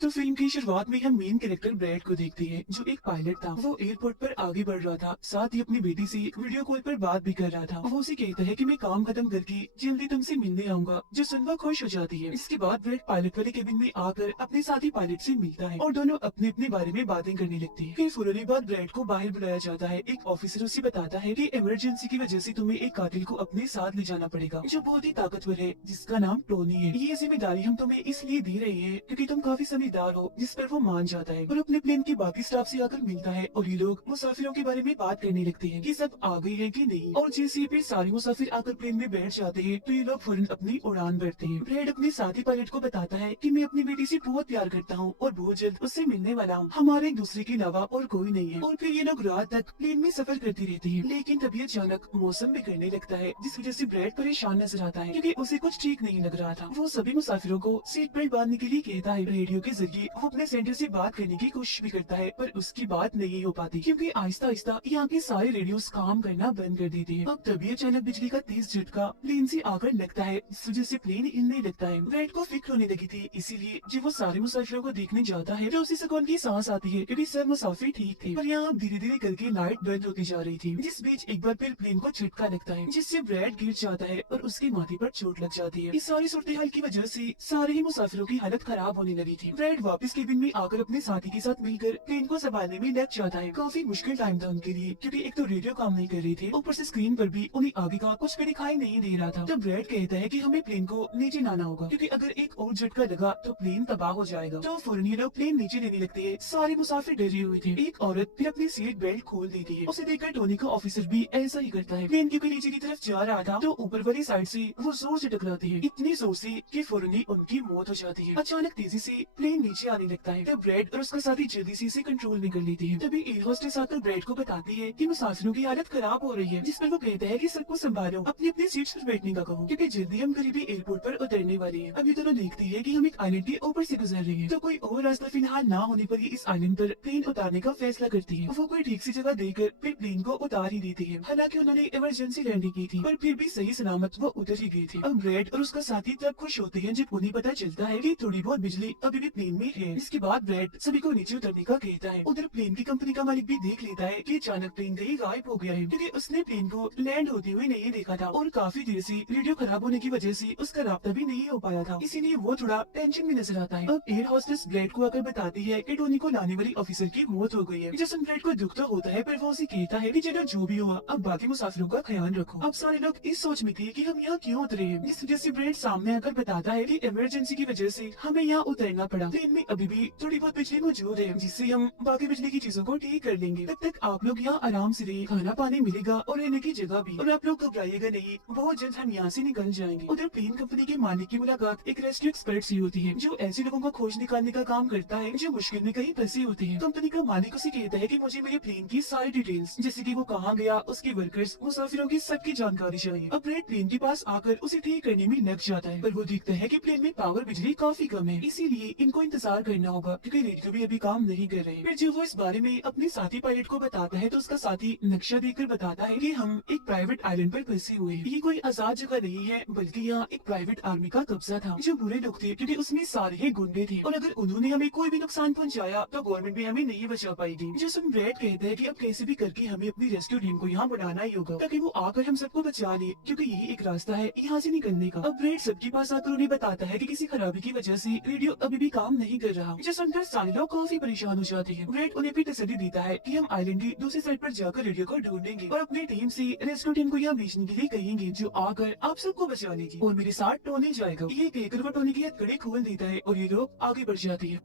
तो फिल्म की शुरुआत में हम मेन कैरेक्टर ब्रैड को देखते हैं, जो एक पायलट था। वो एयरपोर्ट पर आगे बढ़ रहा था, साथ ही अपनी बेटी से वीडियो कॉल पर बात भी कर रहा था। वो उसे कहता है कि मैं काम खत्म करके जल्दी तुमसे मिलने आऊंगा, जो सुनकर खुश हो जाती है। इसके बाद ब्रैड पायलट वाले केबिन में आकर अपने साथी पायलट से मिलता है और दोनों अपने अपने बारे में बातें करने लगते हैं। फिर फौरन बाद ब्रैड को बाहर बुलाया जाता है। एक ऑफिसर उसे बताता है कि इमरजेंसी की वजह से तुम्हें एक कातिल को अपने साथ ले जाना पड़ेगा, जो बहुत ही ताकतवर है, जिसका नाम टोनी है। ये जिम्मेदारी हम तुम्हें इसलिए दे रहे हैं क्योंकि तुम काफी समझदार हो। जिस पर वो मान जाता है और अपने प्लेन के बाकी स्टाफ से आकर मिलता है और ये लोग मुसाफिरों के बारे में बात करने लगते हैं कि सब आ गए हैं कि नहीं। और जैसे ही फिर सारे मुसाफिर आकर प्लेन में बैठ जाते हैं तो ये लोग फौरन अपनी उड़ान भरते हैं। ब्रैड अपने साथी पायलट को बताता है कि मैं अपनी बेटी से बहुत प्यार करता हूँ और बहुत जल्द उससे मिलने वाला हूँ। हमारे एक दूसरे के अलावा और कोई नहीं है। और फिर ये लोग रात तक प्लेन में सफर करती रहती है। लेकिन तभी अचानक मौसम बिगड़ने लगता है, जिस वजह से ब्रैड परेशान नजर आता है क्योंकि उसे कुछ ठीक नहीं लग रहा था। वो सभी मुसाफिरों को सीट बेल्ट बांधने के लिए कहता है। रेडियो के जरिए वो अपने सेंटर से बात करने की कोशिश भी करता है, पर उसकी बात नहीं हो पाती क्योंकि आहिस्ता आहिस्ता यहाँ के सारे रेडियोस काम करना बंद कर देते हैं। अब तभी अचानक बिजली का तेज झटका प्लेन से आकर लगता है, जिस वजह से प्लेन हिलने लगता है। ब्रैड को फिक्र होने लगी थी, इसीलिए जब वो सारे मुसाफिरों को देखने जाता है तो उसे सुकून की सांस आती है क्योंकि सब मुसाफिर ठीक थे। पर यहाँ धीरे धीरे करके लाइट बंद होती जा रही थी, जिस बीच एक बार फिर प्लेन को झटका लगता है, जिससे ब्रैड गिर जाता है और उसके माथे पर चोट लग जाती है। इस सारी सूरत हाल की वजह से सारे ही मुसाफिरों की हालत खराब होने लगी थी। ब्रैड वापस केबिन में आकर अपने साथी के साथ मिलकर प्लेन को संभालने में लग जाता है। काफी मुश्किल टाइम था उनके लिए क्योंकि एक तो रेडियो काम नहीं कर रही थी, ऊपर से स्क्रीन पर भी उन्हें आगे का कुछ भी दिखाई नहीं दे रहा था। तब ब्रैड कहता है कि हमें प्लेन को नीचे लाना होगा क्योंकि अगर एक और झटका लगा तो प्लेन तबाह हो जाएगा। तो फौरन ये लोग प्लेन नीचे लेने लगते हैं। सारे मुसाफिर डरे हुए थे। एक औरत फिर अपनी सीट बेल्ट खोल देती है। उसे देखकर टोनी का ऑफिसर भी ऐसा ही करता है। प्लेन क्योंकि नीचे की तरफ जा रहा था तो ऊपर वाली साइड से वो जोर से टकराते हैं, इतनी जोर से कि फौरन ही उनकी मौत हो जाती है। अचानक तेजी से प्लेन नीचे आने लगता है। तब ब्रैड और उसका साथी जल्दी से इसे कंट्रोल में कर लेती है। तभी एयर होस्टेस आकर ब्रैड को बताती है कि मुसाफिरों की हालत खराब हो रही है, जिस पर वो कहता है कि सबको संभालो, अपनी अपनी सीट्स पर बैठने का कहो क्योंकि जल्दी हम करीबी एयरपोर्ट पर उतरने वाले हैं। अब ये दोनों देखती है कि हम एक आइलैंड के ऊपर से गुजर रहे हैं, तो कोई और रास्ता फिलहाल ना होने पर ये इस आइलैंड पर प्लेन उतारने का फैसला करती है। वो कोई ठीक सी जगह देकर फिर प्लेन को उतार ही देती है। हालांकि उन्होंने इमरजेंसी लैंडिंग की थी, पर फिर भी सही सलामत वो उतर ही गई थी। अब ब्रैड और उसका साथी तब खुश होते हैं जब उन्हें पता चलता है कि थोड़ी बहुत बिजली अभी भी प्लेन में है। इसके बाद ब्रैड सभी को नीचे उतरने का कहता है। उधर प्लेन की कंपनी का मालिक भी देख लेता है कि अचानक प्लेन कहीं गायब हो गया है क्योंकि उसने प्लेन को लैंड होते हुए नहीं देखा था और काफी देर से रेडियो खराब होने की वजह से उसका राब्ता भी नहीं हो पाया था, इसीलिए वो थोड़ा टेंशन में नजर आता है। अब एयर होस्टेस ब्रैड को आकर बताती है कि टोनी को लाने वाली ऑफिसर की मौत हो गई है। जिसमें ब्रैड को दुख तो होता है, पर वो उसे कहता है कि चलो जो भी हुआ अब बाकी मुसाफिरों का ख्याल रखो। अब सारे लोग इस सोच में थे कि हम यहाँ क्यों उतरे हैं, जिस वजह से ब्रैड सामने आकर बताता है कि इमरजेंसी की वजह से हमें यहाँ उतरना पड़ा। प्लेन में अभी भी थोड़ी बहुत बिजली मौजूद है, जिससे हम बाकी बिजली की चीजों को ठीक कर लेंगे। तब तक आप लोग यहाँ आराम से रहिए, खाना पानी मिलेगा और रहने की जगह भी, और आप लोग घबराइएगा नहीं, बहुत जल्द हम यहाँ से निकल जाएंगे। उधर प्लेन कंपनी के मालिक की मुलाकात एक रेस्क्यू एक्सपर्ट से होती है, जो ऐसे लोगों को खोज निकालने का काम करता है जो मुश्किल में कहीं फंसे होते हैं। कंपनी का मालिक उसे कहता है कि मुझे मेरे प्लेन की सारी डिटेल्स, जैसे कि वो कहाँ गया, उसके वर्कर्स, मुसाफिरों की सबकी जानकारी चाहिए। अब ब्रैड प्लेन के पास आकर उसे ठीक करने में लग जाता है, पर वो देखता है कि प्लेन में पावर बिजली काफी कम है, इसीलिए इनको इंतजार करना होगा क्योंकि रेडियो भी अभी काम नहीं कर रहे। फिर जब वो इस बारे में अपने साथी पायलट को बताता है तो उसका साथी नक्शा देखकर बताता है कि हम एक प्राइवेट आइलैंड पर फंसे हुए हैं। ये कोई आजाद जगह नहीं है, बल्कि यहाँ एक प्राइवेट आर्मी का कब्जा था। जो बुरे लोग थे क्योंकि उसमें सारे ही गुंडे थे, और अगर उन्होंने हमें कोई भी नुकसान पहुँचाया तो गवर्नमेंट भी हमें नहीं बचा पाएगी। जिसमें ब्रैड कहता है कि अब कैसे भी करके हमें अपनी रेस्क्यू टीम को यहाँ बनाना ही होगा ताकि वो आकर हम सबको बचा ले, क्योंकि यही एक रास्ता है यहाँ से निकलने का। अब ब्रैड सबके पास आकर उन्हें बताता है कि किसी खराबी की वजह से रेडियो अभी भी काम नहीं कर रहा। जो सुनकर सारे लोग काफी परेशान हो जाते हैं। ब्रैड उन्हें भी तसल्ली देता है कि हम आइलैंड की दूसरी साइड पर जाकर रेडियो को ढूंढेंगे और अपनी टीम से रेस्क्यू टीम को यहाँ भेजने के लिए कहेंगे, जो आकर आप सबको बचा लेगी और मेरे साथ टोनी जाएगा। ये कहकर वो टोनी की हथकड़ी खोल देता है और ये लोग आगे बढ़ जाते हैं।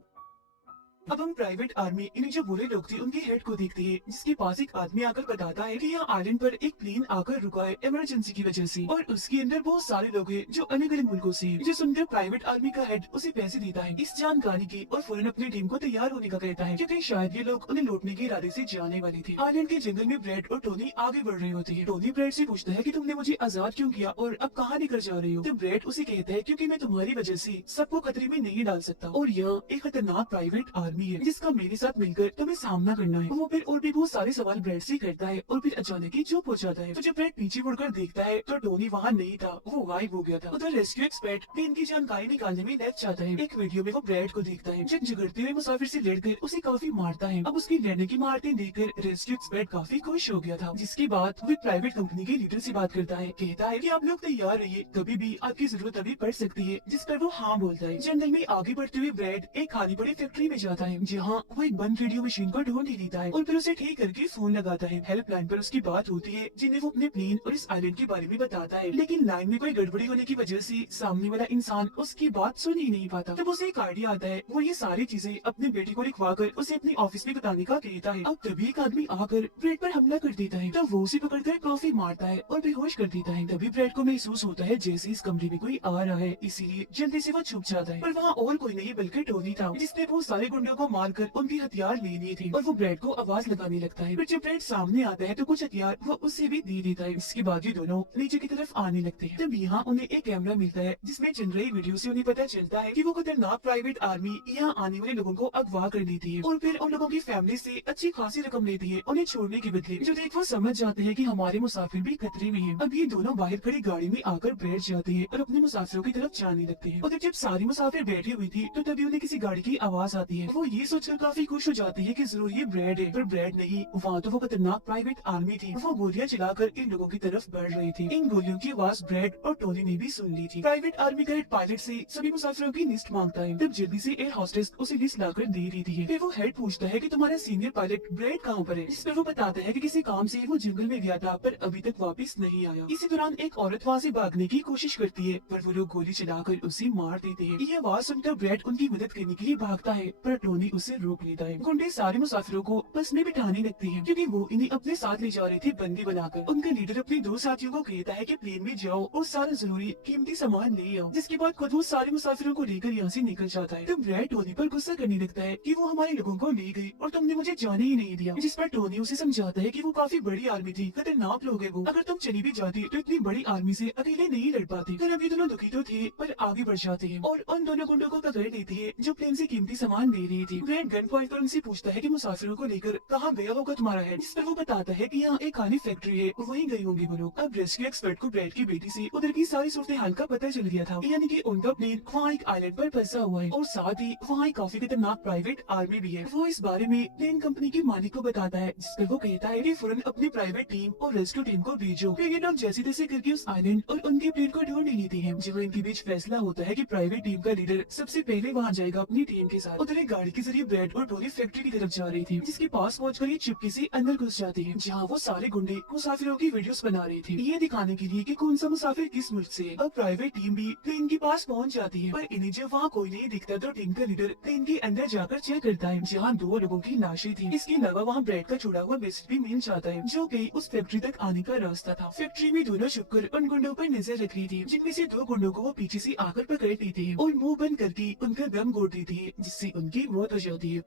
अब हम प्राइवेट आर्मी इन्हें जो बुरे लोग थे उनके हेड को देखते हैं, जिसके पास एक आदमी आकर बताता है कि यहाँ आइलैंड पर एक प्लेन आकर रुका है इमरजेंसी की वजह से, और उसके अंदर बहुत सारे लोग हैं जो अलग अलग मुल्कों से। जो सुनकर प्राइवेट आर्मी का हेड उसे पैसे देता है इस जानकारी के और फौरन अपनी टीम को तैयार होने का कहता है, क्योंकि शायद ये लोग उन्हें लौटने के इरादे से जाने वाले थे। आइलैंड के जंगल में ब्रैड और टोनी आगे बढ़ रहे होते हैं। टोनी ब्रैड से पूछता है कि तुमने मुझे आजाद क्यों किया और अब कहाँ लेकर जा रहे हो। तो ब्रैड उसे कहता है क्योंकि मैं तुम्हारी वजह से सबको खतरे में नहीं डाल सकता, और यह एक खतरनाक प्राइवेट आर्मी आर्मी है जिसका मेरे साथ मिलकर तुम्हें सामना करना है। वो फिर और भी बहुत सारे सवाल ब्रेड से करता है और फिर अचानक ही चुप हो जाता है। तो जब ब्रेड पीछे मुड़कर देखता है तो टोनी वहाँ नहीं था, वो गायब हो गया था। उधर रेस्क्यू एक्सपर्ट प्लेन की जानकारी निकालने में लग जाता है। एक वीडियो में वो ब्रेड को देखता है जब झगड़ते हुए मुसाफिर से लड़कर उसे काफी मारता है। अब उसकी लड़ने की मारते देखकर रेस्क्यू एक्सपर्ट काफी खुश हो गया था। जिसके बाद वो एक प्राइवेट कंपनी के लीडर से बात करता है, कहता है कि आप लोग तैयार रहिए, कभी भी आपकी जरूरत अभी पड़ सकती है। जिस पर वो हाँ बोलता है। जंगल में आगे बढ़ते हुए ब्रेड एक खाली पड़ी फैक्ट्री में जाता है जहाँ वो एक बंद रेडियो मशीन को ढूंढ ही लेता है और फिर उसे ठीक करके फोन लगाता है। हेल्पलाइन पर उसकी बात होती है जिन्हें वो अपने प्लेन और इस आइलैंड के बारे में बताता है, लेकिन लाइन में कोई गड़बड़ी होने की वजह से सामने वाला इंसान उसकी बात सुन ही नहीं पाता। तब उसे एक आइडिया आता है, वो ये सारी चीजें अपने बेटे को लिखवा कर उसे अपने ऑफिस में बताने का कहता है। अब तभी एक आदमी आकर ब्रेड पर हमला कर देता है। तब वो उसे पकड़कर काफी मारता है और बेहोश कर देता है। तभी ब्रेड को महसूस होता है जैसे इस कमरे में कोई आ रहा है, इसीलिए जल्दी से वो छुप जाता है। पर वहाँ और कोई नहीं बल्कि टोनी था जिसने बहुत सारे गुंडों को मारकर उनके हथियार ले लिए थे और वो ब्रेड को आवाज लगाने लगता है। फिर जब ब्रेड सामने आता है तो कुछ हथियार वो उससे भी दे देता है। इसके बाद ये दोनों नीचे की तरफ आने लगते हैं। तब यहाँ उन्हें एक कैमरा मिलता है जिसमें चल रही वीडियो से उन्हें पता चलता है कि वो खतरनाक प्राइवेट आर्मी यहाँ आने वाले लोगों को अगवा कर लेती है और फिर उन लोगों की फैमिली से अच्छी खासी रकम लेती है उन्हें छोड़ने के बदले। जो देख वो समझ जाते हैं कि हमारे मुसाफिर भी खतरे में हैं। अब ये दोनों बाहर खड़ी गाड़ी में आकर बैठ जाते हैं और अपने मुसाफिरों की तरफ जाने लगते हैं। उधर जब सारी मुसाफिर बैठी हुई थी तो तभी उन्हें किसी गाड़ी की आवाज आती है। वो ये सोचकर काफी खुश हो जाती है कि जरूर ये ब्रेड है, पर ब्रेड नहीं, वहाँ तो वो खतरनाक प्राइवेट आर्मी थी। वो गोलियां चलाकर इन लोगों की तरफ बढ़ रही थी। इन गोलियों की आवाज ब्रेड और टोनी ने भी सुन ली थी। प्राइवेट आर्मी का हेड पायलट से सभी मुसाफिरों की लिस्ट मांगता है। तब जल्दी से एयर हॉस्टेस उसे लिस्ट लाकर दे देती है। फिर वो हेड पूछता है कि तुम्हारा सीनियर पायलट ब्रेड कहाँ पर है, जिस पर वो बताता है कि किसी काम से वो जंगल में गया था पर अभी तक वापस नहीं आया। इसी दौरान एक औरत वहाँ से भागने की कोशिश करती है पर वो लोग गोली चलाकर उसे मार देते हैं। ये आवाज सुनकर ब्रेड उनकी मदद करने के लिए भागता है पर टोनी उसे रोक लेता है। गुंडे सारे मुसाफिरों को बस में बिठाने लगते हैं क्योंकि वो इन्हें अपने साथ ले जा रहे थे बंदी बनाकर। उनका लीडर अपने दो साथियों को कहता है कि प्लेन में जाओ और सारा जरूरी कीमती सामान ले आओ। जिसके बाद खुद वो सारे मुसाफिरों को लेकर यहाँ से निकल जाता है। तब ब्रेड टोनी पर गुस्सा करने लगता है कि वो हमारे लोगों को ले गई और तुमने मुझे जाने ही नहीं दिया। जिस पर टोनी उसे समझाता है कि वो काफी बड़ी आर्मी थी, खतरनाक लोग है वो, अगर तुम चली भी जाती तो इतनी बड़ी आर्मी से अकेले नहीं लड़ पाते। फिर अभी दोनों दुखी तो थे पर आगे बढ़ जाते हैं और उन दोनों गुंडों को पकड़ लेते हैं जो प्लेन से कीमती सामान ले रही थी। ब्रेड गन पॉइंट पर उनसे पूछता है कि मुसाफिरों को लेकर कहाँ गया होगा तुम्हारा हेड, जिस पर वो बताता है कि यहाँ एक खाली फैक्ट्री है, वहीं गए होंगे वो लोग। अब रेस्क्यू एक्सपर्ट को ब्रेड की बेटी से उधर की सारी सूरत हाल का पता चल गया था, यानी कि उनका प्लेन वहाँ एक आइलैंड पर फंसा हुआ है और साथ ही वहाँ एक काफी खतरनाक प्राइवेट आर्मी भी है। वो इस बारे में प्लेन कंपनी के मालिक को बताता है, जिस पर वो कहता है कि फौरन अपनी प्राइवेट टीम और रेस्क्यू टीम को भेजो। फिर ये लोग जैसे तैसे करके उस आइलैंड और उनके प्लेन को ढूंढ लेते हैं। जब इनके बीच फैसला होता है कि प्राइवेट टीम का लीडर सबसे पहले वहाँ जाएगा अपनी टीम के साथ। उधर एक गाड़ी के जरिए ब्रेड और टोनी फैक्ट्री की तरफ जा रही थी, जिसके पास पहुंचकर ये चुपके से अंदर घुस जाती है जहाँ वो सारे गुंडे मुसाफिरों की वीडियोस बना रहे थे, ये दिखाने के लिए कि कौन सा मुसाफिर किस मुल्क से है। अब प्राइवेट टीम भी प्लेन के पास पहुंच जाती है पर इन्हें जब वहाँ कोई नहीं दिखता तो टीम का लीडर प्लेन के अंदर जाकर चेक करता है जहाँ दो लोगों की लाशें थी। इसके अलावा वहाँ ब्रेड का छुड़ा हुआ बिस्किट भी मिल जाता है जो कि उस फैक्ट्री तक आने का रास्ता था। फैक्ट्री में दोनों छुपकर उन गुंडों पर नजर रख रही थी, जिनमें से दो गुंडों को वो पीछे से आकर पकड़ लेते हैं और मुंह बंद करके उनका दम घोट देते हैं, जिससे उनकी मौत हो जाती है।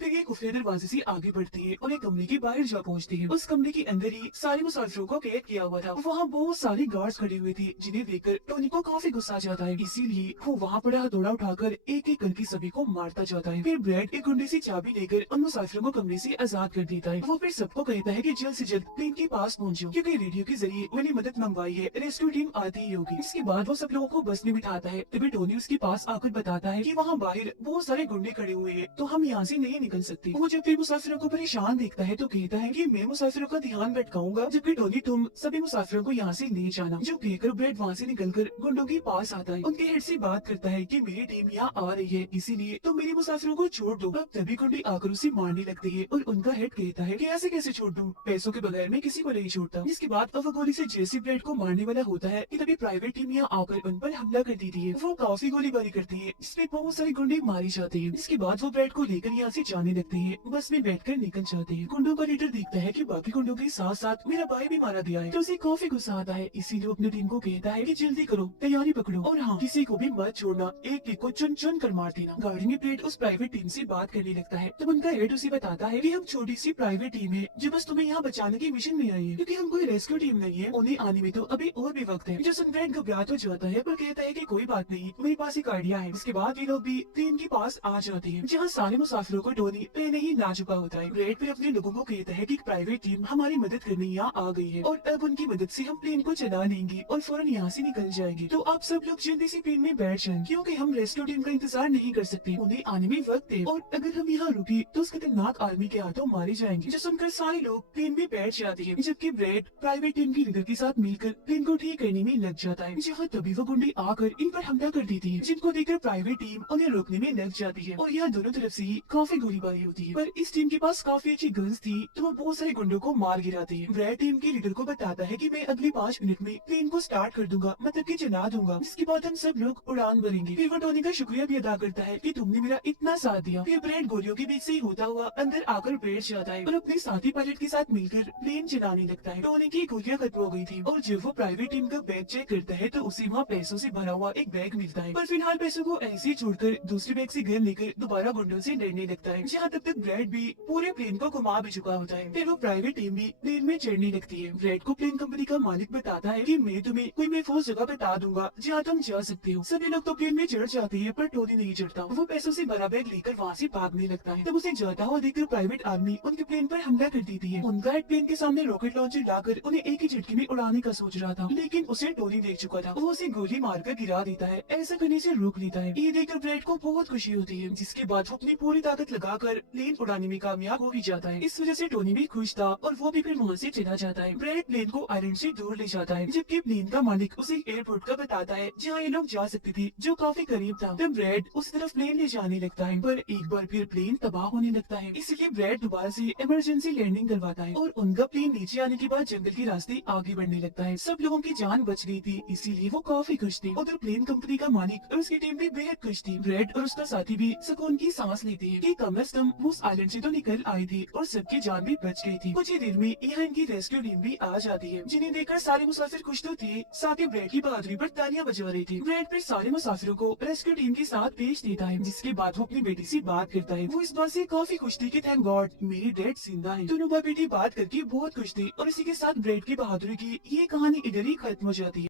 फिर ये खुफिया दरवाजे से आगे बढ़ती है और एक कमरे के बाहर जा पहुंचती है। उस कमरे के अंदर ही सारे मुसाफिरों को कैद किया हुआ था। वहाँ बहुत सारे गार्ड्स खड़े हुए थे जिन्हें देखकर टोनी को काफी गुस्सा आ जाता है, इसीलिए वो वहाँ पर हथौड़ा उठाकर एक एक करके सभी को मारता जाता है। फिर ब्रेड एक गुंडे से चाबी लेकर उन मुसाफिरों को कमरे से आजाद कर देता है। वो फिर सबको कहता है कि जल्द से जल्द प्लेन के पास पहुंचो क्योंकि रेडियो के जरिए उन्हें मदद मंगवाई है, रेस्क्यू टीम आती ही होगी। इसके बाद वो सब लोगों को बस में बिठाता है। तभी टोनी उसके पास आकर बताता है कि वहाँ बाहर बहुत सारे गुंडे खड़े हुए हैं तो हम यहाँ से नहीं निकल सकते। वो जब फिर मुसाफिरों को परेशान देखता है तो कहता है कि मैं मुसाफिरों का ध्यान भटकाऊंगा, जबकि टोनी तुम सभी मुसाफिरों को यहाँ से ले जाना। जो कहकर ब्रेड वहाँ से निकलकर गुंडों के पास आता है, उनके हेड से बात करता है कि मेरी टीम यहाँ आ रही है, इसीलिए तुम मेरे मुसाफिरों को छोड़ दो। अब तभी गुंडे आकर उसे मारने लगते हैं और उनका हेड कहता है कि ऐसे कैसे छोड़ दूं, पैसों के बगैर मैं किसी को नहीं छोड़ता। जिसके बाद अब वो गोली से जैसे ब्रेड को मारने वाला होता है कि तभी प्राइवेट टीम यहाँ आकर उन पर हमला कर देती है। वो काफी गोलीबारी करती है जिसमें बहुत सारे गुंडे मारे जाते हैं। इसके बाद वो ब्रेड को लेकर यहाँ से जाने लगते हैं, बस में बैठकर निकल जाते हैं। गुंडों का लीडर देखता है कि बाकी गुंडों के साथ साथ मेरा भाई भी मारा गया है, तो उसे काफी गुस्सा आता है। इसीलिए अपनी टीम को कहता है कि जल्दी करो, तैयारी पकड़ो, और हाँ, किसी को भी मत छोड़ना, एक एक को चुन चुन कर मार देना। गाड़ी में ब्रेड उस प्राइवेट टीम से बात करने लगता है, तब उनका हेड उसे बताता है कि हम छोटी सी प्राइवेट टीम है जो बस तुम्हें यहाँ बचाने की मिशन में आई है, क्योंकि हम कोई रेस्क्यू टीम नहीं है। उन्हें आने में तो अभी और भी वक्त है। जो सुन ब्रेड घबरा तो जाता है, पर कहता है कि कोई बात नहीं, मेरे पास एक आइडिया है। इसके बाद ये लोग भी प्लेन के पास आ जाते हैं, जहाँ सारे मुसाफिरों को टोनी पहले ही ला चुका होता है। ब्रेड फिर अपने लोगों को कहता है कि एक प्राइवेट टीम हमारी मदद करने यहाँ आ गई है, और अब उनकी मदद से हम प्लेन को चला लेंगे और फौरन यहाँ से निकल जाएंगे। तो आप सब लोग जल्दी से प्लेन में बैठ जाएं, क्योंकि हम रेस्क्यू टीम का इंतजार नहीं कर सकते। उन्हें आने में वक्त है, और अगर हम यहाँ रुके तो उस खतरनाक आर्मी के हाथों मारे जाएंगे। जो सुनकर सारे लोग प्लेन में बैठ जाते हैं, जबकि ब्रेड प्राइवेट टीम के लीडर के साथ मिलकर प्लेन को ठीक करने में लग जाता है। जहाँ तभी वो गुंडे आकर इन पर हमला कर देती है, जिनको देखकर प्राइवेट टीम उन्हें रोकने में लग जाती है, और यहाँ दोनों तरफ से ही काफी गोलीबारी होती है। पर इस टीम के पास काफी अच्छी गन्स थी, तो वो बहुत सारे गुंडों को मार गिराती है। ब्रेड टीम के लीडर को बताता है कि मैं अगले 5 मिनट में प्लेन को स्टार्ट कर दूंगा, मतलब कि चला दूंगा, जिसके बाद हम सब लोग उड़ान भरेंगे। फिर वो टोनी का शुक्रिया भी अदा करता है कि तुमने मेरा इतना साथ दिया। फिर ब्रेड गोलियों के बीच से होता हुआ अंदर आकर बैठ जाता है और अपने साथी पायलट के साथ मिलकर प्लेन चलाने लगता है। टोनी की गोलियां खत्म हो गई थी, और जब वो प्राइवेट टीम का बैग चेक करता है तो उसे वहाँ पैसों से भरा हुआ एक बैग मिलता है। पर फिलहाल पैसों को ऐसे ही छोड़कर दूसरे बैग से घर लेकर दोबारा गुंडों से लड़ने लगता है, जहाँ तब तक ब्रेड भी पूरे प्लेन को घुमा भी चुका होता है। फिर वो प्राइवेट टीम भी प्लेन में चढ़ने लगती है। ब्रेड को प्लेन कंपनी का मालिक बताता है कि मैं तुम्हें कोई महफूज जगह बता दूंगा जहाँ तुम जा सकते हो। सभी लोग तो प्लेन में चढ़ जाते हैं, पर टोनी नहीं चढ़ता। वो पैसों से भरा बैग लेकर वहाँ से भागने लगता है। तब उसे जाता हुआ देखकर प्राइवेट आर्मी उनके प्लेन पर हमला कर देती है। उनका हेड प्लेन के सामने रॉकेट लॉन्चर लाकर उन्हें एक ही झटके में उड़ाने का सोच रहा था, लेकिन उसे टोनी देख चुका था। वो उसे गोली मारकर गिरा देता है, ऐसा करने से रोक लेता है। ये देखकर ब्रेड को बहुत खुशी होती है, जिसके बाद वो अपनी पूरी ताकत लगाकर प्लेन उड़ाने में कामयाब हो ही जाता है। इस वजह से टोनी भी खुश था, और वो भी फिर वहाँ से चला जाता है। ब्रेड प्लेन को आइलैंड से दूर ले जाता है, जबकि प्लेन का मालिक उसे एयरपोर्ट का बताता है जहाँ ये लोग जा सकते थे, जो काफी करीब था। तब ब्रेड उस तरफ प्लेन ले जाने लगता है, पर एक बार फिर प्लेन तबाह होने लगता है। इसलिए ब्रेड दोबारा से इमरजेंसी लैंडिंग करवाता है, और उनका प्लेन नीचे आने के बाद जंगल के रास्ते आगे बढ़ने लगता है। सब लोगों की जान बच गई थी, इसीलिए वो काफी खुश थे। उधर प्लेन कंपनी का मालिक और उसकी टीम भी बेहद खुश थी। ब्रेड और उसका साथी भी सुकून की सांस लेते हैं कि कम से कम वो उस आइलैंड से तो निकल आए थे, और सबकी जान भी बच गई थी। कुछ ही देर में यहाँ इनकी रेस्क्यू टीम भी आ जाती है, जिन्हें देखकर सारे मुसाफिर खुश तो थे, साथ ही ब्रेड की बहादुरी पर तालियां बजा रहे थे। ब्रेड फिर सारे मुसाफिरों को रेस्क्यू टीम के साथ भेज देता है, जिसके बाद वो अपनी बेटी से बात करता है। वो इस बात से काफी खुश थी कि थैंक गॉड मेरी डैड जिंदा है। दोनों भाई बेटी बात करके बहुत खुश थे, और इसी के साथ ब्रेड की बहादुरी की ये कहानी इधर ही खत्म हो जाती है।